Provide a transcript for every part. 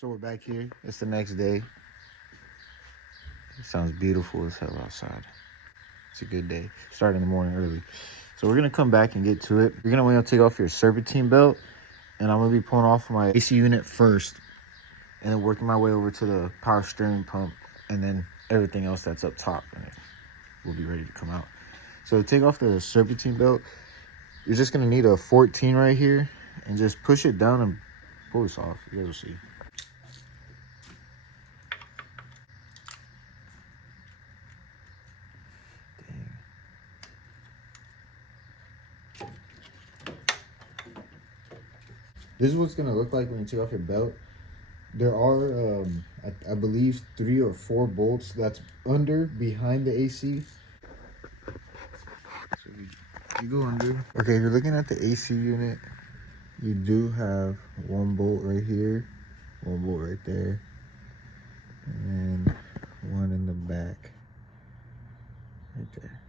So we're back here. It's the next day. It sounds beautiful as hell outside. It's a good day. Starting in the morning early. So we're gonna come back and get to it. You're gonna want to take off your serpentine belt, and I'm gonna be pulling off my AC unit first, and then working my way over to the power steering pump, and then everything else that's up top, and it will be ready to come out. So to take off the serpentine belt, you're just gonna need a 14 right here, and just push it down and pull this off. You guys will see. This is what's gonna look like when you take off your belt. There are, I believe, 3 or 4 bolts that's behind the AC. So you go under. Okay, if you're looking at the AC unit, you do have 1 bolt right here, 1 bolt right there, and then 1 in the back, right there.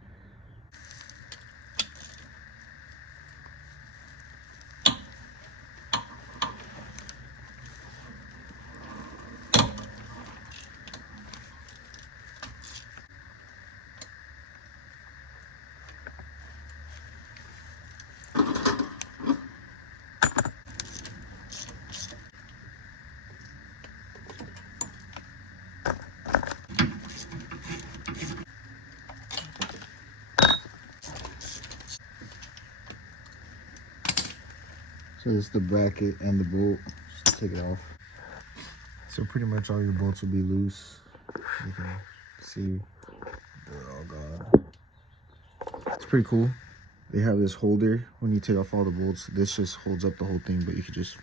So this is the bracket and the bolt. Just take it off. So pretty much all your bolts will be loose. You can see they're all gone. It's pretty cool. They have this holder when you take off all the bolts. This just holds up the whole thing, but you can just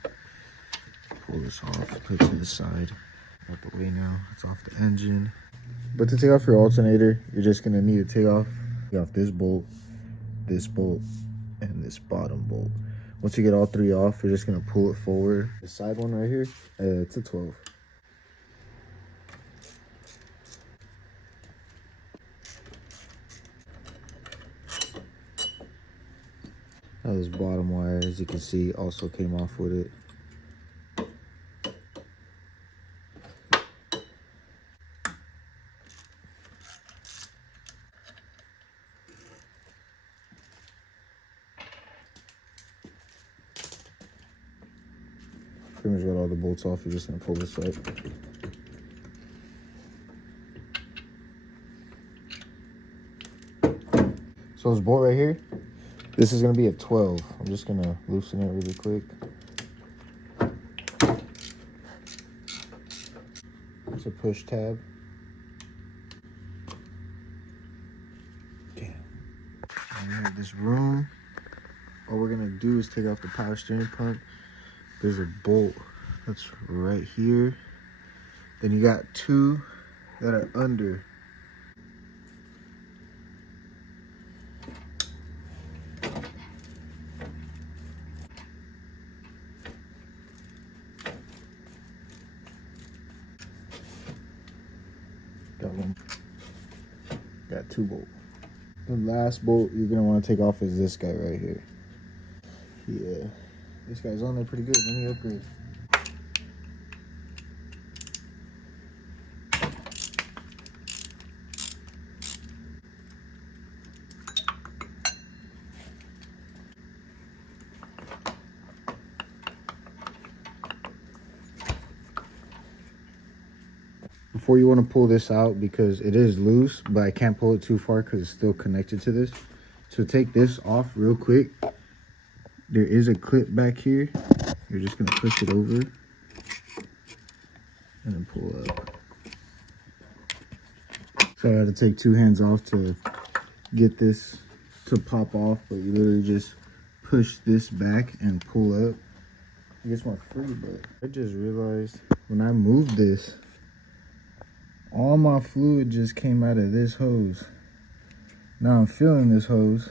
pull this off, put it to the side. Out the way now. It's off the engine. But to take off your alternator, you're just gonna need to take off this bolt, and this bottom bolt. Once you get all 3 off, you're just gonna pull it forward. The side one right here, it's a 12. Now this bottom wire, as you can see, also came off with it. Pretty much got all the bolts off. You're just gonna pull this up. So this bolt right here, this is gonna be a 12. I'm just gonna loosen it really quick. It's a push tab. Damn. And we have this room. All we're gonna do is take off the power steering pump. There's a bolt that's right here. Then you got 2 that are under. Got 1. Got 2 bolts. The last bolt you're gonna want to take off is this guy right here. Yeah. This guy's on there pretty good. Let me upgrade. Before you want to pull this out, because it is loose, but I can't pull it too far because it's still connected to this. So take this off real quick. There is a clip back here. You're just gonna push it over and then pull up. So I had to take 2 hands off to get this to pop off, but you literally just push this back and pull up. It gets more free, but I just realized when I moved this, all my fluid just came out of this hose. Now I'm feeling this hose.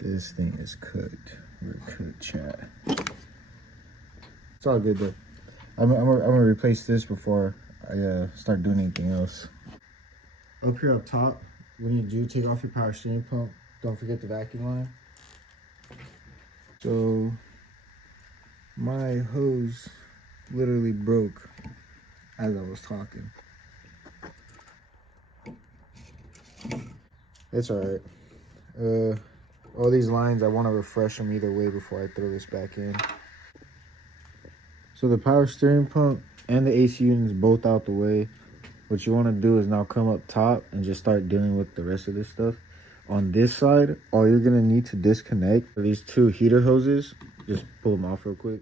This thing is cooked. We're cooked, chat. It's all good though. I'm gonna replace this before I start doing anything else. Up here up top, when you do take off your power steering pump, don't forget the vacuum line. So my hose literally broke as I was talking. It's all right. All these lines, I want to refresh them either way before I throw this back in. So the power steering pump and the AC unit is both out the way. What you want to do is now come up top and just start dealing with the rest of this stuff. On this side, all you're going to need to disconnect are these two heater hoses. Just pull them off real quick.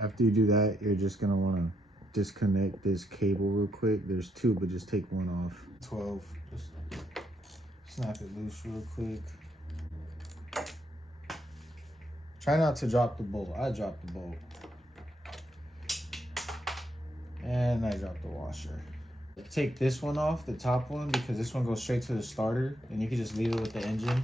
After you do that, you're just going to want to disconnect this cable real quick. There's two, but just take one off. 12. Just snap it loose real quick. Try not to drop the bolt. I dropped the bolt. And I dropped the washer. Take this one off, the top one, because this one goes straight to the starter, and you can just leave it with the engine.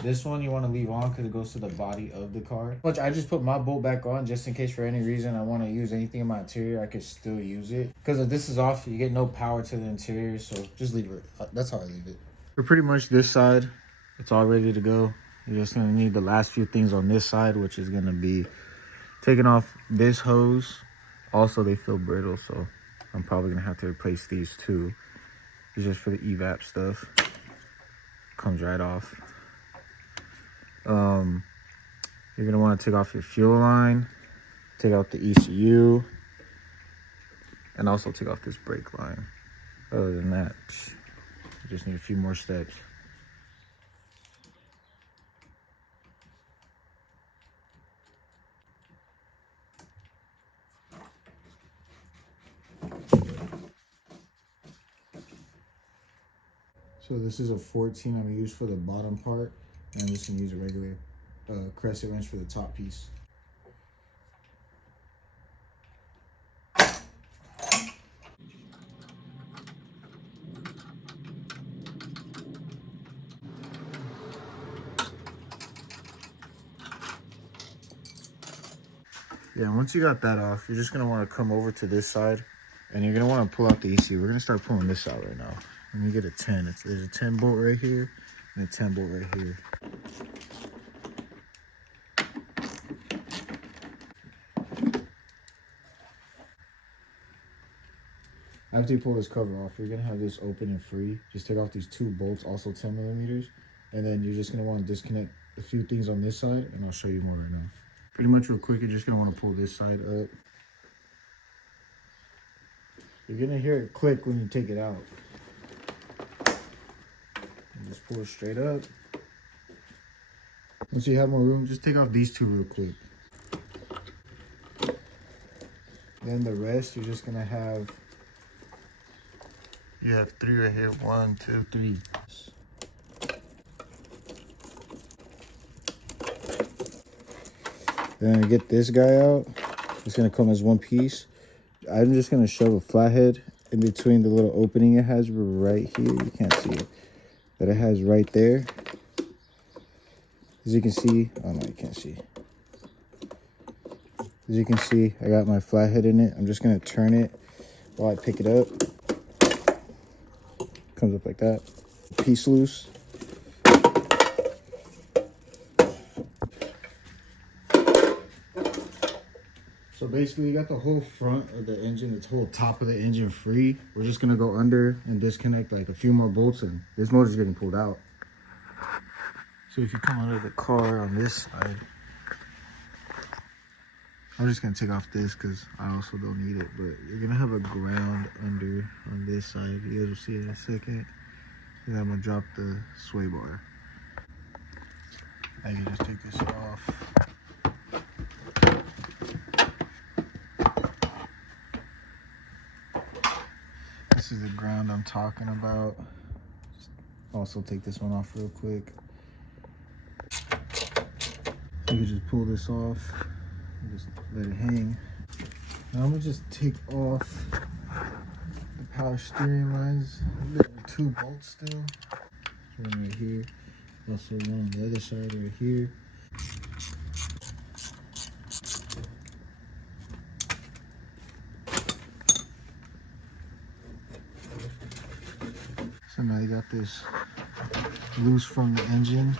This one you want to leave on because it goes to the body of the car. Which I just put my bolt back on just in case for any reason I want to use anything in my interior, I could still use it. Because if this is off, you get no power to the interior, so just leave it. That's how I leave it. For pretty much this side, it's all ready to go. You're just going to need the last few things on this side, which is going to be taking off this hose. Also, they feel brittle, so I'm probably going to have to replace these too. It's just for the evap stuff. Comes right off. You're going to want to take off your fuel line, take out the ECU, and also take off this brake line. Other than that, you just need a few more steps. So this is a 14 I'm going to use for the bottom part, and I'm just going to use a regular crescent wrench for the top piece. Yeah, once you got that off, you're just going to want to come over to this side, and you're going to want to pull out the ECU. We're going to start pulling this out right now. Let me get a 10. There's a 10 bolt right here and a 10 bolt right here. After you pull this cover off, you're going to have this open and free. Just take off these two bolts, also 10 millimeters. And then you're just going to want to disconnect a few things on this side, and I'll show you more right now. Pretty much real quick, you're just going to want to pull this side up. You're going to hear it click when you take it out. And just pull it straight up. Once you have more room, just take off these two real quick. Then the rest, you're just going to have... You have 3 right here. 1, 2, 3. Then to get this guy out, it's gonna come as one piece. I'm just gonna shove a flathead in between the little opening it has right here. You can't see it, but it has right there. As you can see, oh no, you can't see. As you can see, I got my flathead in it. I'm just gonna turn it while I pick it up. Comes up like that. Piece loose. So basically, you got the whole front of the engine, the whole top of the engine free. We're just gonna go under and disconnect like a few more bolts, and this motor's getting pulled out. So if you come under the car on this side, I'm just gonna take off this because I also don't need it, but you're gonna have a ground under on this side. You guys will see it in a second. And then I'm gonna drop the sway bar. Now you just take this off. This is the ground I'm talking about. Just also take this one off real quick. You can just pull this off and just let it hang. Now I'm gonna just take off power steering lines. There are 2 bolts still. One right here. Also one on the other side right here. So now you got this loose from the engine.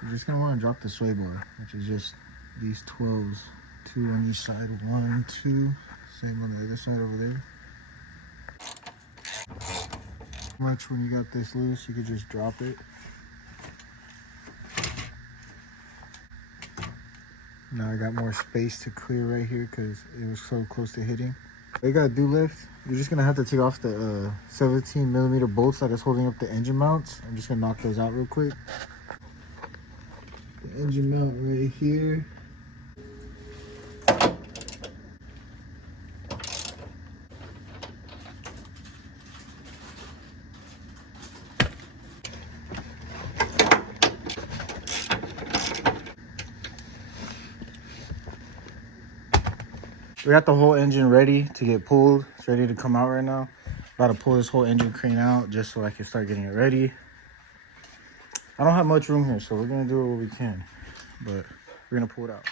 You're just gonna want to drop the sway bar, which is just these 12s. 2 on each side, 1, 2. Same on the other side over there. Much when you got this loose, you could just drop it. Now I got more space to clear right here because it was so close to hitting. What you gotta do left, you're just gonna have to take off the 17mm bolts that is holding up the engine mounts. I'm just gonna knock those out real quick. The engine mount right here. We got the whole engine ready to get pulled. It's ready to come out right now. About to pull this whole engine crane out just so I can start getting it ready. I don't have much room here, so we're gonna do what we can, but we're gonna pull it out.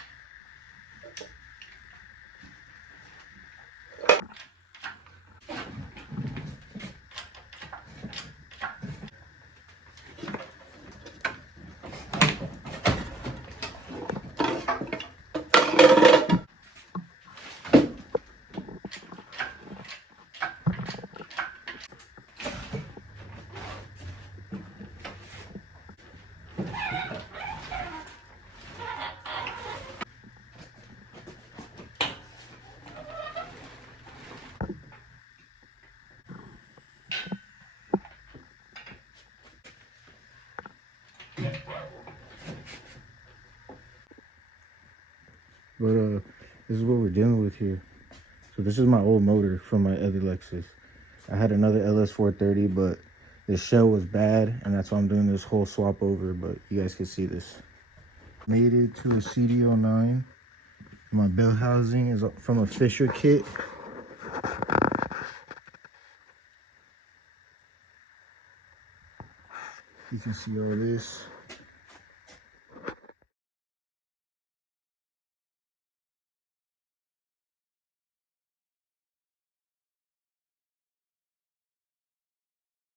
But this is what we're dealing with here. So this is my old motor from my other Lexus. I had another Ls430, but the shell was bad, and that's why I'm doing this whole swap over, but you guys can see this. Made it to a CD09. My bell housing is from a Fisher kit. You can see all this.